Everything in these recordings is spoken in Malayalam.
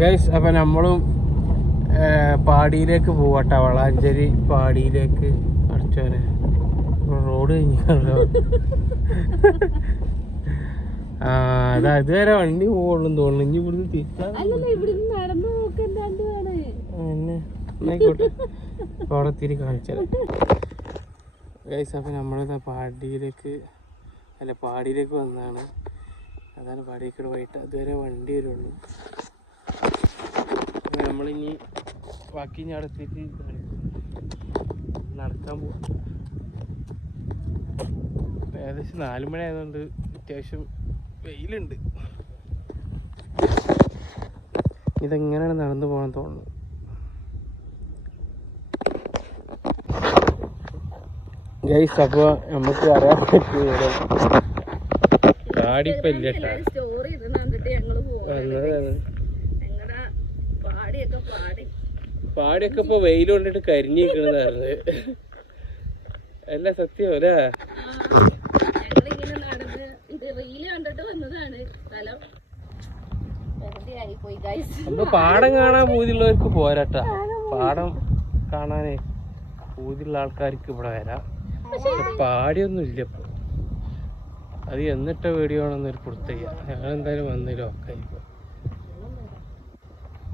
ഗൈസ് അപ്പം നമ്മളും പാടിയിലേക്ക് പോവാട്ടോ, വളാഞ്ചേരി പാടിയിലേക്ക്. അടച്ചോനെ റോഡ് കഴിഞ്ഞോ. അതാ ഇതുവരെ വണ്ടി പോകുള്ളൂ തോന്നുന്നു. ഇനി ഇവിടുന്ന് തിരിച്ചായിക്കോട്ടെ, അവിടെ തിരി കാണിച്ചത്. ഗൈസ് അപ്പം നമ്മളിതാ പാടിയിലേക്ക് വന്നതാണ്. അതാണ് പാടിയേക്കൂടെ പോയിട്ട് അതുവരെ വണ്ടി വരുള്ളൂ. നമ്മളിനി ബാക്കി നടത്തിയിട്ട് നടക്കാൻ പോവാം. ഏകദേശം 4 മണി ആയതുകൊണ്ട് അത്യാവശ്യം വെയിലുണ്ട്. ഇതെങ്ങനെയാണ് നടന്നു പോകാൻ തോന്നുന്നു. ഗൈസ് അപ്പോൾ നമുക്ക് അറിയാൻ പറ്റിയ പാടിയിപ്പം ഇല്ല വന്നതാണ്. പാടിയൊക്കെ ഇപ്പൊ വെയിൽ കൊണ്ടിട്ട് കരിഞ്ഞിരിക്കണെന്ന് അല്ല സത്യം അല്ലേ? നമ്മള് പാടം കാണാൻ പൂതിയുള്ളവർക്ക് പോരാട്ടാ. പാടം കാണാനേ പൂതിയുള്ള ആൾക്കാർക്ക് ഇവിടെ വരാം. പക്ഷെ പാടിയൊന്നും ഇല്ല ഇപ്പൊ. അത് എന്നിട്ട വീഡിയോ ആണെന്നൊരു പുറത്തേക്ക് ഞങ്ങൾ എന്തായാലും വന്നില്ല. ഒക്കെ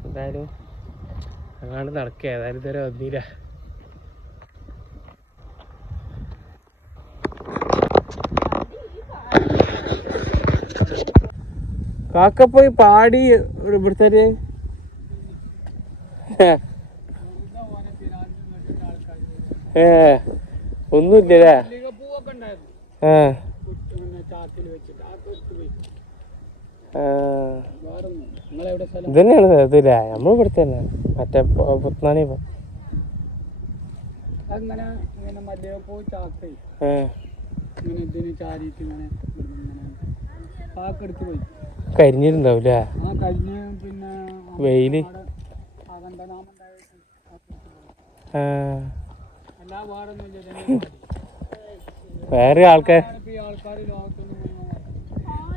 എന്തായാലും അങ്ങാണ്ട് നടക്കുക. ഏതായാലും ഇതുവരെ വന്നില്ല. കാക്ക പോയി പാടി ഇവിടുത്തെ ഒന്നുമില്ലല്ലേ? ഇതന്നെയാണ് ഇതില്ല, നമ്മൾ ഇവിടുത്തെ തന്നെ മറ്റേ പുത്തനാണി. കരിഞ്ഞിട്ടുണ്ടാവൂലേ വെയില്? വേറെ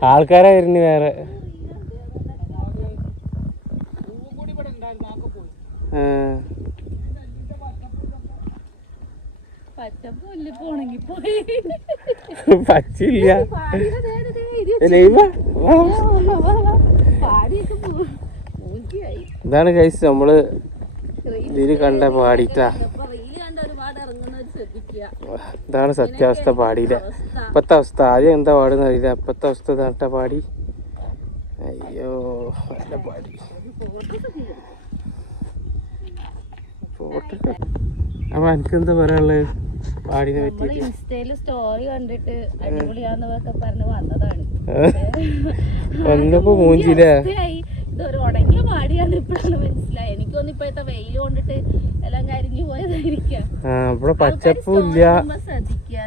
ആൾക്കാരെ വരുന്നു വേറെ. പച്ചില്ല. ഇതാണ് ഗൈസ് നമ്മള് ഇതില് കണ്ട പാടിട്ടാ. ഇതാണ് സത്യാവസ്ഥ പാടിയില്ല ഇപ്പത്തെ അവസ്ഥ. ആദ്യം എന്താ പാടുന്ന അറിയില്ല, ഇപ്പത്തെ അവസ്ഥ ഇതാട്ട പാടി. അയ്യോ നല്ല പാടി. അപ്പൊ എനിക്കെന്താ പറയാനുള്ളത് പാടിനെ പറ്റി? ഇൻസ്റ്റയില് സ്റ്റോറി കണ്ടിട്ട് അടിപൊളിയാന്നൊക്കെ പറഞ്ഞ് വന്നതാണ്. വന്നപ്പോ മൂഞ്ചില്ലേ? ഇതൊരു ഉടങ്ങിയ പാടിയാണ് ഇപ്പോഴാണ് മനസ്സിലായി. എനിക്കൊന്നും ഇപ്പോഴത്തെ വെയിൽ കൊണ്ടിട്ട് എല്ലാം കരിഞ്ഞു പോയതായിരിക്കാം. ഇവിടെ പച്ചപ്പും ഇല്ല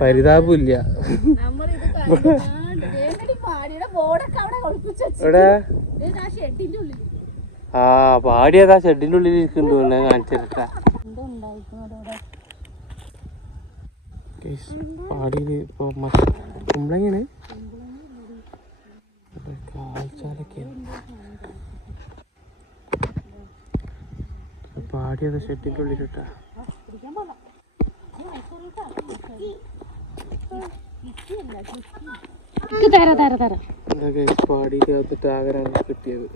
പരിതാപവും ഇല്ല. പാടിയതാ ഷെഡിന്റെ ഉള്ളിൽ ഇരിക്കുന്നുണ്ട്. കാണിച്ചിട്ടാ പാടിയില് ഇപ്പൊ കുമ്പളങ്ങയാണ് കാൽച്ചാലൊക്കെയാണ്. പാടിയത് ഷെഡിന്റെ ഉള്ളിലിട്ടാ. പാടിയിട്ട് ആകരാണ് കിട്ടിയത്.